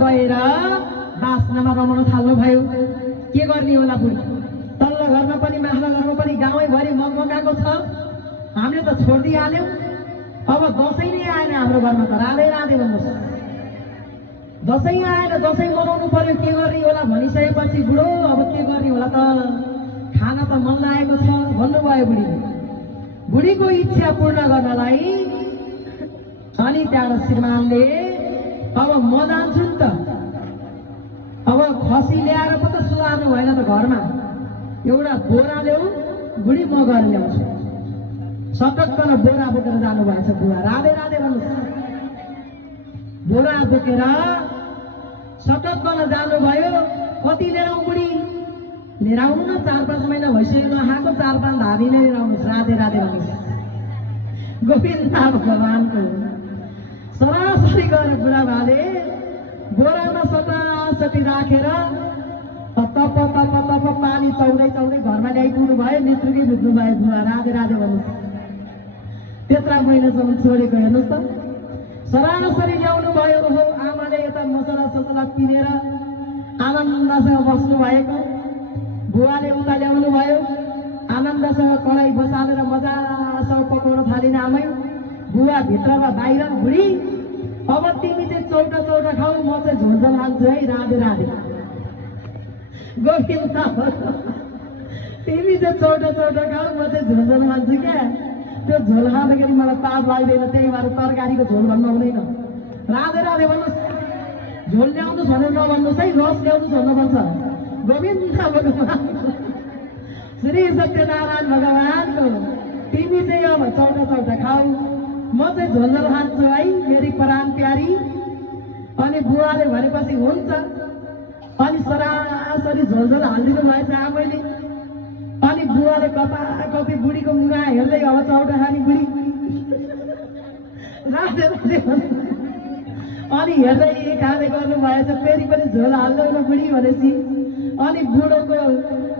गएर बासनामा रमाउन थाल्नु भयो। के गर्ने होला बुढी? तल्लो घरमा पनि माथिल्लो घरमा पनि गाउँैभरि मगमगाएको छ। हामीले त छोडिदिइहाल्यौँ। अब दसैँ नै आएन हाम्रो घरमा त। राधे राधे भन्नुहोस्। दसैँ आएर दसैँ मनाउनु पर्यो, के गर्ने होला भनिसकेपछि बुढो अब के गर्ने होला त, खाना त मन लागेको छ भन्नुभयो बुढीले। बुढीको इच्छा पूर्ण गर्नलाई अनि त्यहाँबाट श्रीमानले अब म जान्छु नि त, अब खसी ल्याएर पो त सुधार्नु भएन त घरमा, एउटा बोरा ल्याऊ बुढी, म गएर ल्याउँछु। सटक्कन बोरा बोकेर जानुभएछ बुढा। राधे राधे भन्नुहोस्। बोरा बोकेर सटक्कन जानुभयो। कति लिएर आउँ बुढी? लिएर आउनु न, 4-5 महिना भइसक्यो नखाएको, 4-5 धाबी नै लिएर आउनुहोस्। राधे राधे भन्नुहोस्। गोविन्द भगवानको सरासरी गएर बुढा भाले बोरामा सटासटी राखेर तप तप तप पानी चौदै चौदै घरमा ल्याइपुग्नु भयो। नेत्रुकी बुझ्नु भयो बुढा। राधे राधे भन्नुहोस्। त्यत्रा महिनासम्म छोडेको हेर्नुहोस् त, सरासरी ल्याउनु भयो। हो आमाले यता मसला ससला पिनेर आनन्दसँग बस्नु भएको, बुवाले उता ल्याउनु भयो। आनन्दसँग कडाई बसालेर मजासँग पकाउन थालिन आमै। बुवा भित्रमा बाहिर, बुढी अब तिमी चाहिँ चौटा चौटा खाऊ, म चाहिँ झोलझोल खान्छु है। राधे राधे गोविन्द। तिमी चाहिँ चौटा चौटा खाऊ, म चाहिँ झोलझोल खान्छु क्या। त्यो झोल खाँदाखेरि मलाई पाप लाग्दैन, त्यही भएर तरकारीको झोल भन्नु हुँदैन। राधे राधे भन्नुहोस्। झोल ल्याउनुहोस् भनेर नभन्नुहोस् है, रस ल्याउनुहोस् भन्नुपर्छ। गोविन्द भगवान श्री सत्यनारायण भगवानको तिमी चाहिँ अब चौटा चौटा खाऊ, म चाहिँ झोलझोल खान्छु है मेरी प्राण प्यारी। अनि बुवाले भनेपछि हुन्छ। अनि सरासरी झोलझोल हालिदिनु भएछ आफैले। अनि बुवाले कपी बुढीको मुगा हेर्दै अब चौटा खाने बुढी। राधे राधे अनि हेर्दै खाँदै गर्नु भएछ। फेरि पनि झोल हाल्दै न बुढी भनेपछि अनि बुढोको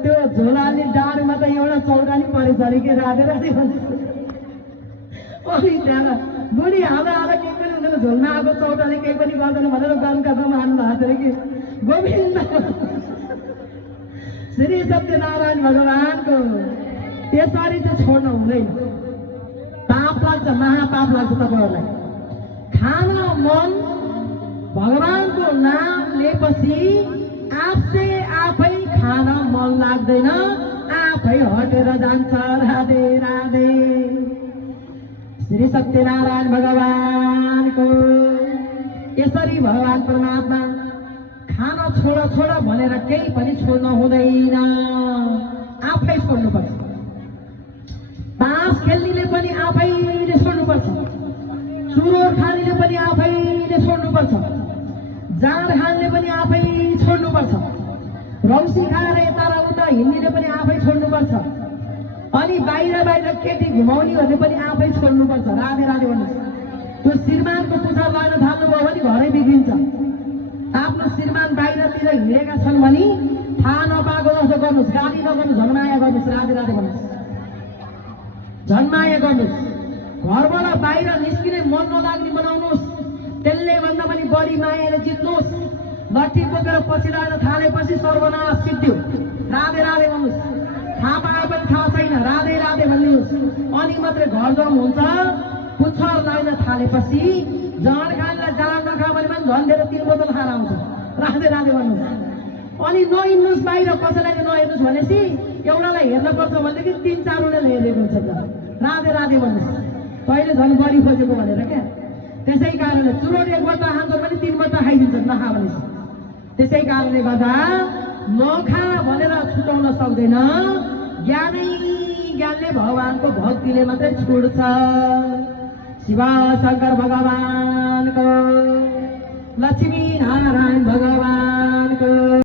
त्यो झोल हाल्ने डाँडमा त एउटा चौटा नि परेछ अरे के। राधे राधे भन्छ। अनि त्यहाँ बुढी हाल्दा हाल्दा केही पनि हुँदैन, झोलमा आएको चौटाले केही पनि गर्दैन भनेर गनका दम हाल्नु भएको अरे कि। गोविन्द श्री सत्यनारायण भगवानको त्यसरी चाहिँ छोड्न हुँदैन। पाप लाग्छ, महापाप लाग्छ तपाईँहरूलाई। खान मन भगवानको नाम लिएपछि आफसे आफै खान मन लाग्दैन, आफै हटेर जान्छ। राधे राधे श्री सत्यनारायण भगवानको यसरी भगवान परमात्मा खान छोड छोड भनेर केही पनि छोड्न हुँदैन, आफै छोड्नुपर्छ। तास खेल्नेले पनि आफैले छोड्नुपर्छ, चुरोट खानेले पनि आफैले छोड्नुपर्छ, जाँड खानेले पनि आफै छोड्नुपर्छ, रौसी खाएर यता र उता हिँड्नेले पनि आफै छोड्नुपर्छ, अनि बाहिर बाहिर केटी घुमाउनेहरूले पनि आफै छोड्नुपर्छ। राधे राधे भन्नुहोस्। त्यो श्रीमानको पुछार लाग्न थाल्नुभयो भने घरै बिग्रिन्छ। आफ्नो श्रीमान बाहिरतिर हिँडेका छन् भने थाहा नपाएको जस्तो गर्नुहोस्, गाली नगर्नुहोस्, झन्माया गर्नुहोस्। राधे राधे भन्नुहोस्। झन्माया गर्नुहोस्। घरबाट बाहिर निस्किने मन नलाग्ने बनाउनुहोस्। त्यसले भन्दा पनि बढी मायाले जित्नुहोस्। लट्ठी बोकेर पछि लाग्न थालेपछि सर्वनाश सिद्धियो। राधे राधे भन्नुहोस्। थाहा पाए पनि थाहा छैन, राधे राधे भन्नुहोस्। अनि मात्रै घर जाउँ हुन्छ। पुच्छर लाग्न थालेपछि जाँड खानेलाई जाँड नखाऊ भने पनि झन् धेरै 3 बोतल खाएर आउँछ। राधे राधे भन्नुहोस्। अनि नहिँड्नुहोस् बाहिर, कसैलाई नहेर्नुहोस् भनेपछि एउटालाई हेर्नुपर्छ भनेदेखि 3-4 वटाले हेरेको हुन्छ त। राधे राधे भन्नुहोस्। पहिले झन् बढी खोजेको भनेर क्या। त्यसै कारणले चुरोट 1 बट्टा खान्छ भने 3 बट्टा खाइदिन्छ नखा भनेपछि। त्यसै कारणले गर्दा नखा भनेर छुटाउन सक्दैन। ज्ञानै ज्ञानले भगवानको भक्तिले मात्रै छुट्छ। शिव शंकर भगवानको, लक्ष्मी नारायण भगवान